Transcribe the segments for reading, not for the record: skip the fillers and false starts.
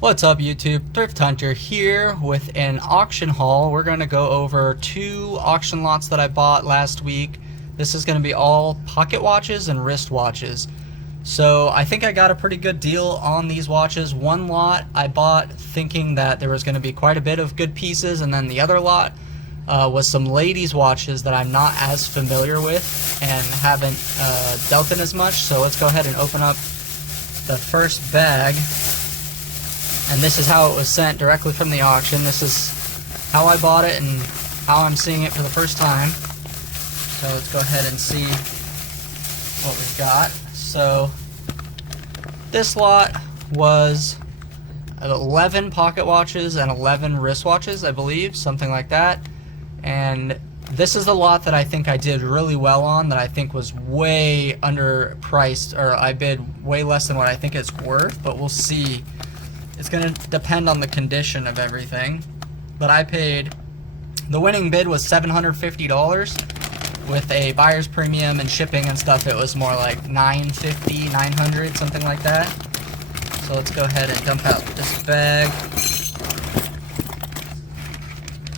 What's up YouTube? Thrift Hunter here with an auction haul. We're going to go over 2 auction lots that I bought last week. This is going to be all pocket watches and wrist watches. So I think I got a pretty good deal on these watches. One lot I bought thinking that there was going to be quite a bit of good pieces, and then the other lot was some ladies watches that I'm not as familiar with and haven't dealt in as much. So let's go ahead and open up the first bag. And this is how it was sent directly from the auction. This is how I bought it and how I'm seeing it for the first time. So let's go ahead and see what we've got. So this lot was 11 pocket watches and 11 wristwatches, I believe, something like that. And this is the lot that I think I did really well on, that I think was way underpriced, or I bid way less than what I think it's worth, but we'll see. It's going to depend on the condition of everything. But I paid, the winning bid was $750 with a buyer's premium and shipping and stuff. It was more like $950, $900, something like that. So let's go ahead and dump out this bag.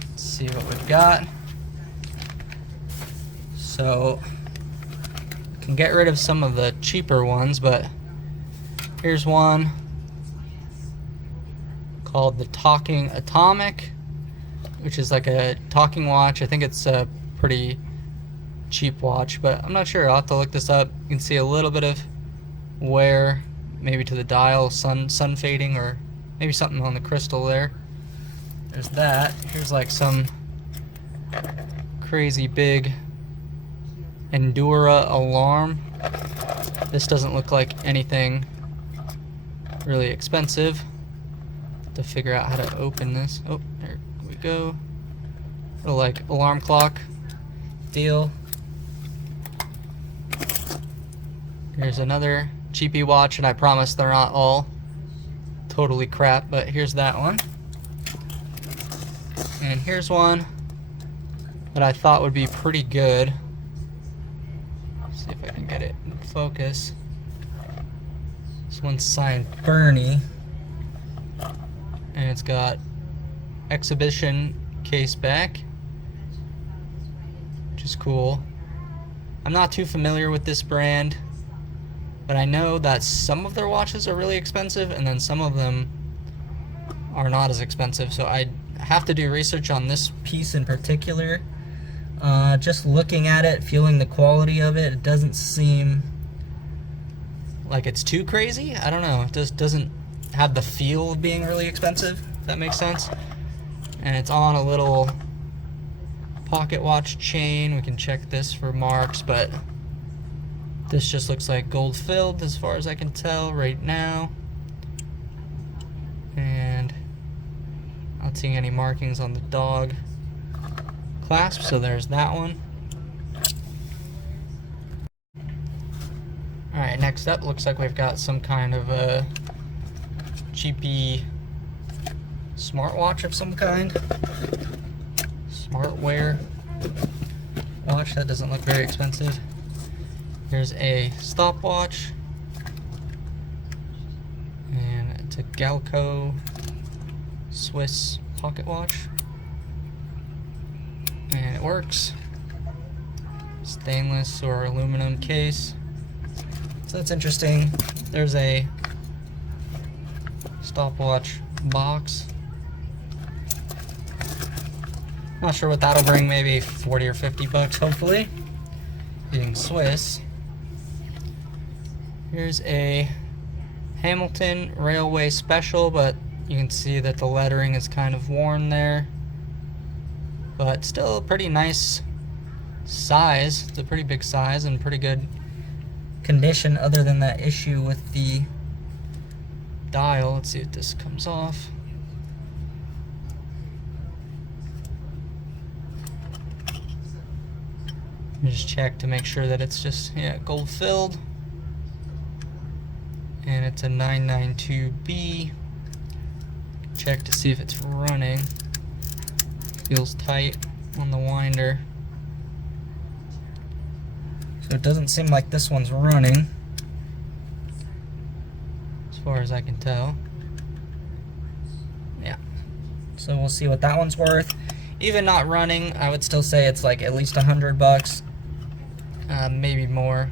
Let's see what we've got. So I can get rid of some of the cheaper ones, but here's one called the Talking Atomic, which is like a talking watch. I think it's a pretty cheap watch, but I'm not sure. I'll have to look this up. You can see a little bit of wear, maybe to the dial, sun fading, or maybe something on the crystal there. There's that. Here's like some crazy big Endura alarm. This doesn't look like anything really expensive. To figure out how to open this. Oh, there we go. Little like alarm clock deal. Here's another cheapy watch, and I promise they're not all totally crap, but here's that one. And here's one that I thought would be pretty good. Let's see if I can get it in focus. This one's signed Bernie. And it's got exhibition case back, which is cool. I'm not too familiar with this brand, but I know that some of their watches are really expensive and then some of them are not as expensive, so I have to do research on this piece in particular. Just looking at it, feeling the quality of it, it doesn't seem like it's too crazy. I don't know, it just doesn't have the feel of being really expensive, if that makes sense. And it's on a little pocket watch chain. We can check this for marks, but this just looks like gold filled as far as I can tell right now. And not seeing any markings on the dog clasp, so there's that one. Alright, next up, looks like we've got some kind of a cheapy smartwatch of some kind. Smartwear watch. That doesn't look very expensive. Here's a stopwatch, and it's a Galco Swiss pocket watch, and it works. Stainless or aluminum case, so that's interesting. There's a stopwatch box. Not sure what that'll bring, maybe 40 or 50 bucks hopefully, being Swiss. Here's a Hamilton Railway Special, but you can see that the lettering is kind of worn there, but still a pretty nice size. It's a pretty big size and pretty good condition, other than that issue with the dial. Let's see if this comes off. Just check to make sure that it's just, yeah, gold filled. And it's a 992B. Check to see if it's running. Feels tight on the winder. So it doesn't seem like this one's running, as far as I can tell. So we'll see what that one's worth. Even not running, I would still say it's like at least $100, maybe more.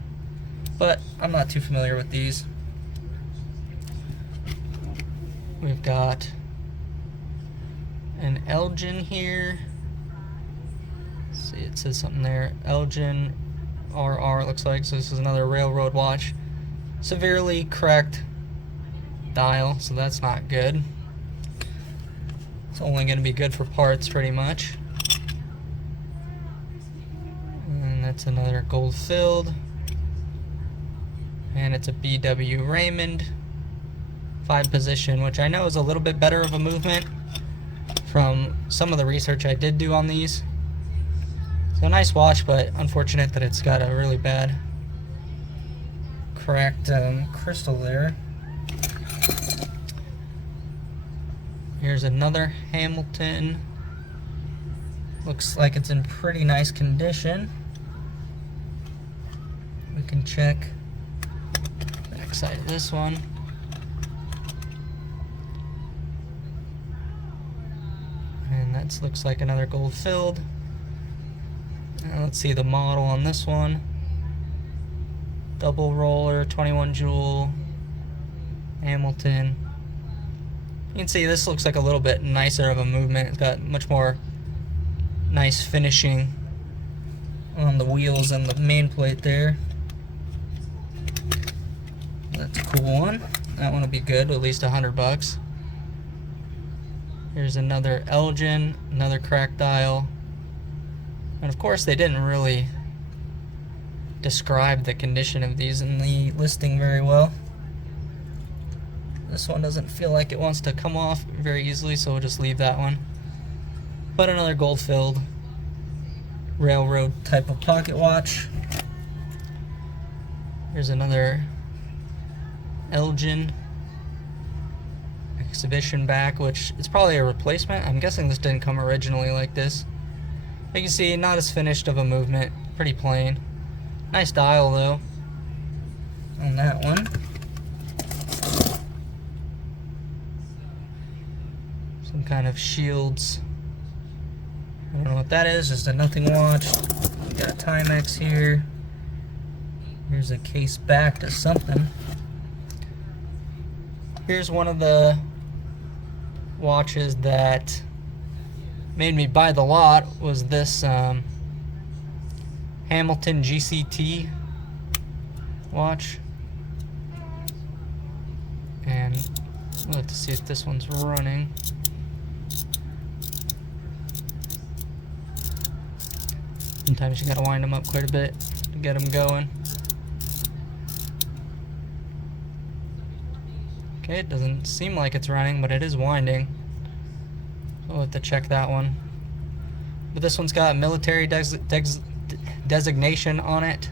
But I'm not too familiar with these. We've got an Elgin here. Let's see, it says something there. Elgin RR, it looks like. So this is another railroad watch. Severely cracked dial, so that's not good. It's only going to be good for parts, pretty much. And that's another gold filled. And it's a BW Raymond 5 position, which I know is a little bit better of a movement from some of the research I did do on these. So a nice watch, but unfortunate that it's got a really bad cracked crystal there. Here's another Hamilton. Looks like it's in pretty nice condition. We can check the back side of this one. And that looks like another gold filled. Let's see the model on this one. Double roller, 21 jewel, Hamilton. You can see this looks like a little bit nicer of a movement. It's got much more nice finishing on the wheels and the main plate there. That's a cool one. That one will be good, at least $100. Here's another Elgin, another cracked dial. And of course they didn't really describe the condition of these in the listing very well. This one doesn't feel like it wants to come off very easily, so we'll just leave that one. But another gold filled railroad type of pocket watch. Here's another Elgin exhibition back, which is probably a replacement. I'm guessing this didn't come originally like this. You can see not as finished of a movement, pretty plain. Nice dial though on that one. Some kind of shields. I don't know what that is, just a nothing watch. We got a Timex here. Here's a case back to something. Here's one of the watches that made me buy the lot, was this Hamilton GCT watch. And we'll have to see if this one's running. Sometimes you gotta wind them up quite a bit to get them going. Okay, it doesn't seem like it's running, but it is winding. So we'll have to check that one. But this one's got military designation on it.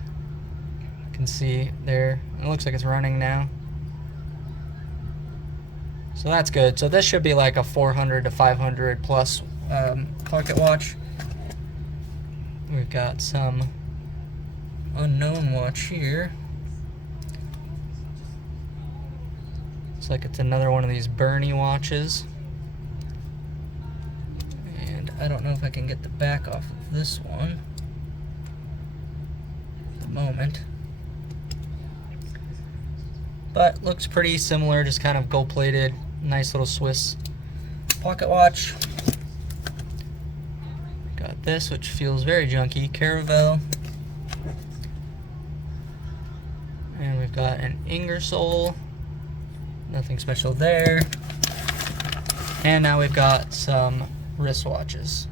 You can see there. It looks like it's running now. So that's good. So this should be like a 400 to 500 plus pocket watch. We've got some unknown watch here. Looks like it's another one of these Bernie watches. And I don't know if I can get the back off of this one at the moment. But looks pretty similar, just kind of gold plated, nice little Swiss pocket watch. Got this, which feels very junky, Caravel. And we've got an Ingersoll. Nothing special there. And now we've got some wristwatches.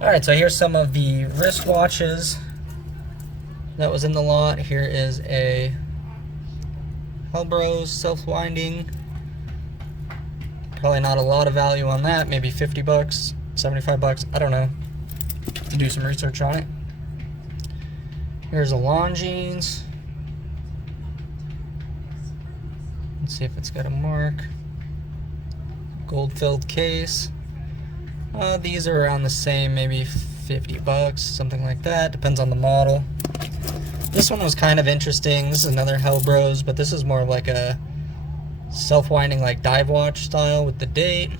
Alright, so here's some of the wristwatches that was in the lot. Here is a Helbros self-winding. Probably not a lot of value on that, maybe $50, $75, I don't know. Do some research on it. Here's a Longines. Let's see if it's got a mark. Gold-filled case. These are around the same, maybe $50, something like that. Depends on the model. This one was kind of interesting. This is another Helbros, but this is more of like a Self-winding like dive watch style with the date.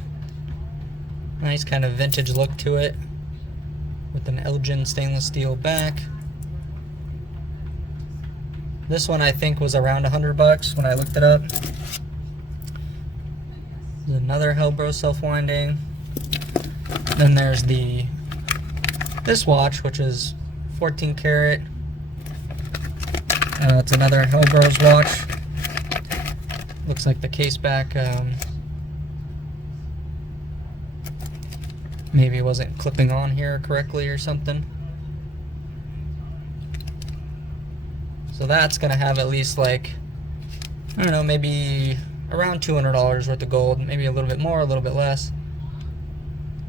Nice kind of vintage look to it with an Elgin stainless steel back. This one I think was around $100 when I looked it up. There's another Helbro self-winding. Then there's this watch, which is 14 karat. It's another Helbro's watch. Looks like the case back maybe it wasn't clipping on here correctly or something. So that's gonna have at least like, I don't know, maybe around $200 worth of gold, maybe a little bit more, a little bit less.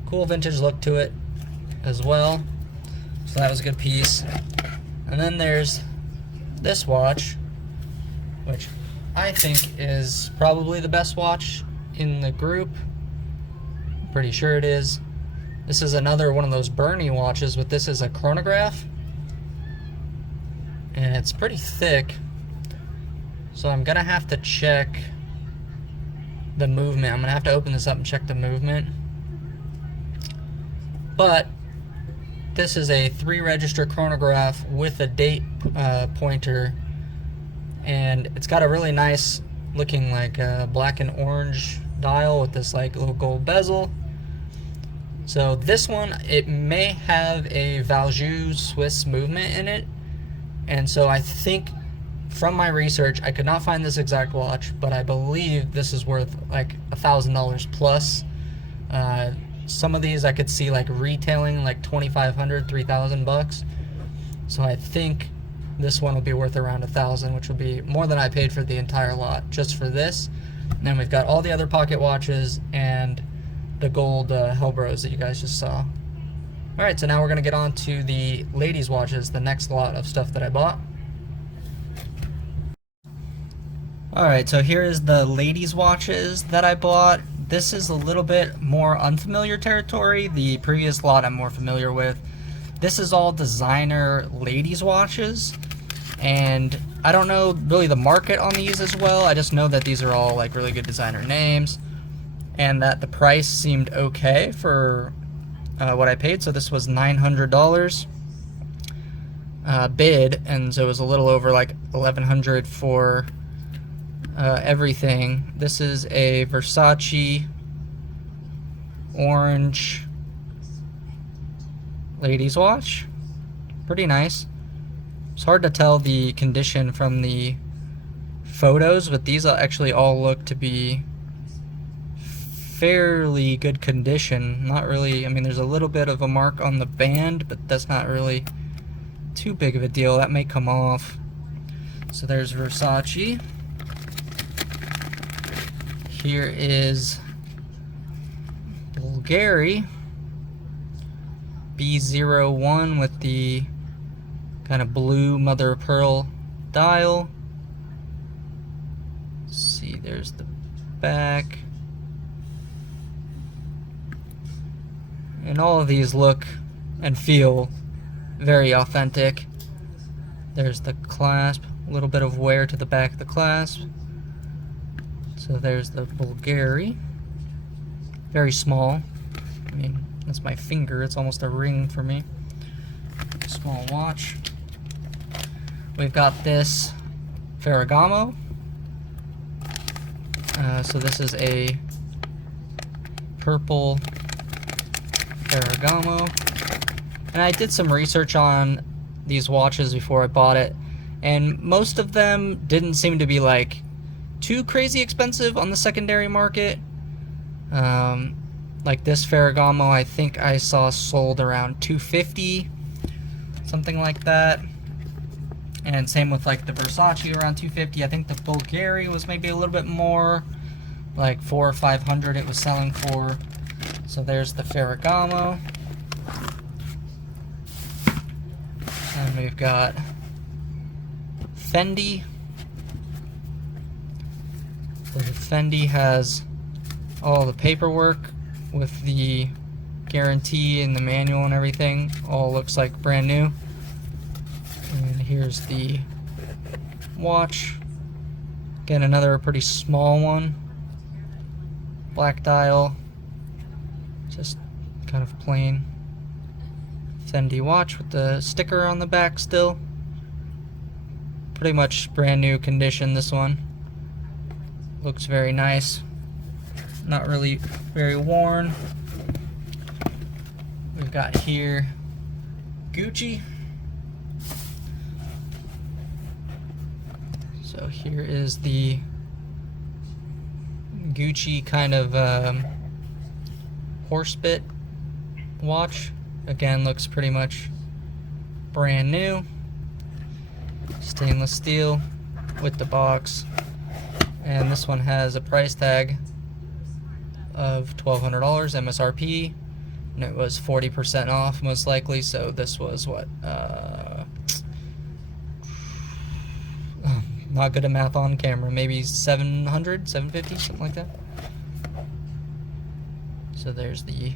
Cool vintage look to it as well. So that was a good piece. And then there's this watch, which I think is probably the best watch in the group. I'm pretty sure it is. This is another one of those Bernie watches, but this is a chronograph. And it's pretty thick. So I'm gonna have to check the movement. I'm gonna have to open this up and check the movement. But this is a 3-register chronograph with a date pointer. And it's got a really nice looking like black and orange dial with this like little gold bezel. So this one, it may have a Valjoux Swiss movement in it. And so I think from my research, I could not find this exact watch, but I believe this is worth like $1,000 plus. Some of these I could see like retailing like $2,500, $3,000. So I think this one will be worth around $1,000, which will be more than I paid for the entire lot just for this. And then we've got all the other pocket watches and the gold Helbros that you guys just saw. Alright, so now we're going to get on to the ladies' watches, the next lot of stuff that I bought. Alright, so here is the ladies' watches that I bought. This is a little bit more unfamiliar territory. The previous lot I'm more familiar with. This is all designer ladies' watches. And I don't know really the market on these as well. I just know that these are all like really good designer names. And that the price seemed okay for what I paid. So this was $900 bid, and so it was a little over like $1,100 for everything. This is a Versace orange ladies watch. Pretty nice. It's hard to tell the condition from the photos, but these actually all look to be fairly good condition. Not really, I mean, there's a little bit of a mark on the band, but that's not really too big of a deal. That may come off. So there's Versace. Here is Bulgari B01 with the kind of blue mother of pearl dial. Let's see, there's the back. And all of these look and feel very authentic. There's the clasp, a little bit of wear to the back of the clasp. So there's the Bulgari. Very small. I mean, that's my finger. It's almost a ring for me. Small watch. We've got this Ferragamo. So this is a purple Ferragamo. And I did some research on these watches before I bought it, and most of them didn't seem to be like too crazy expensive on the secondary market. Like this Ferragamo, I think I saw sold around $250, something like that. And same with like the Versace, around $250. I think the Bulgari was maybe a little bit more, like $400 or $500 it was selling for. So there's the Ferragamo. And we've got Fendi. So the Fendi has all the paperwork with the guarantee and the manual and everything. All looks like brand new. And here's the watch. Again, another pretty small one. Black dial. Just kind of plain Fendi watch with the sticker on the back still. Pretty much brand new condition, this one. Looks very nice. Not really very worn. We've got here Gucci. So here is the Gucci kind of horse bit watch. Again, looks pretty much brand new. Stainless steel with the box. And this one has a price tag of $1,200 MSRP. And it was 40% off most likely, so this was what? Not good at math on camera. Maybe 700, 750, something like that. So there's the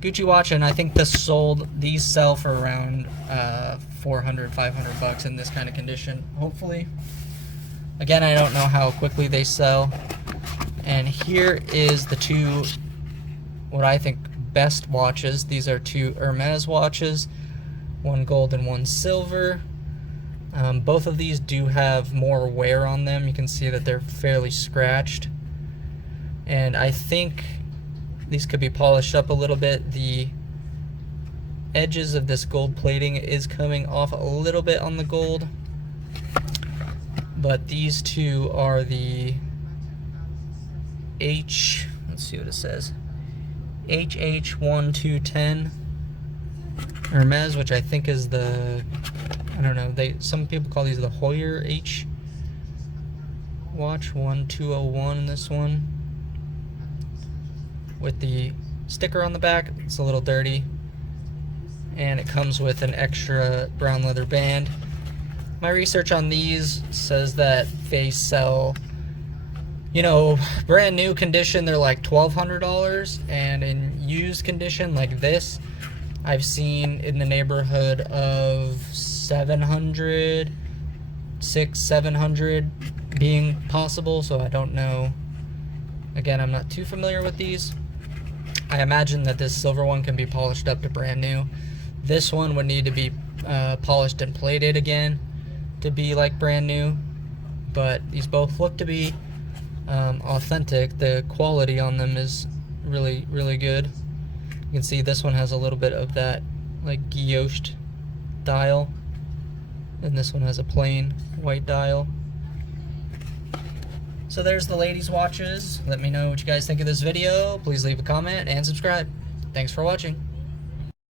Gucci watch, and I think these sell for around 400, 500 bucks in this kind of condition, hopefully. Again, I don't know how quickly they sell. And here is the two, what I think, best watches. These are two Hermes watches, one gold and one silver. Both of these do have more wear on them. You can see that they're fairly scratched. And I think these could be polished up a little bit. The edges of this gold plating is coming off a little bit on the gold. But these two are the let's see what it says. HH1210 Hermes, which I think is the, I don't know, some people call these the Hoyer H watch. 1201, this one, with the sticker on the back. It's a little dirty, and it comes with an extra brown leather band. My research on these says that they sell, you know, brand new condition, they're like $1,200, and in used condition like this, I've seen in the neighborhood of 700, 700 being possible. So I don't know. Again, I'm not too familiar with these. I imagine that this silver one can be polished up to brand new. This one would need to be polished and plated again to be like brand new. But these both look to be authentic. The quality on them is really, really good. You can see this one has a little bit of that like guilloched dial, and this one has a plain white dial. So there's the ladies' watches. Let me know what you guys think of this video. Please leave a comment and subscribe. Thanks for watching.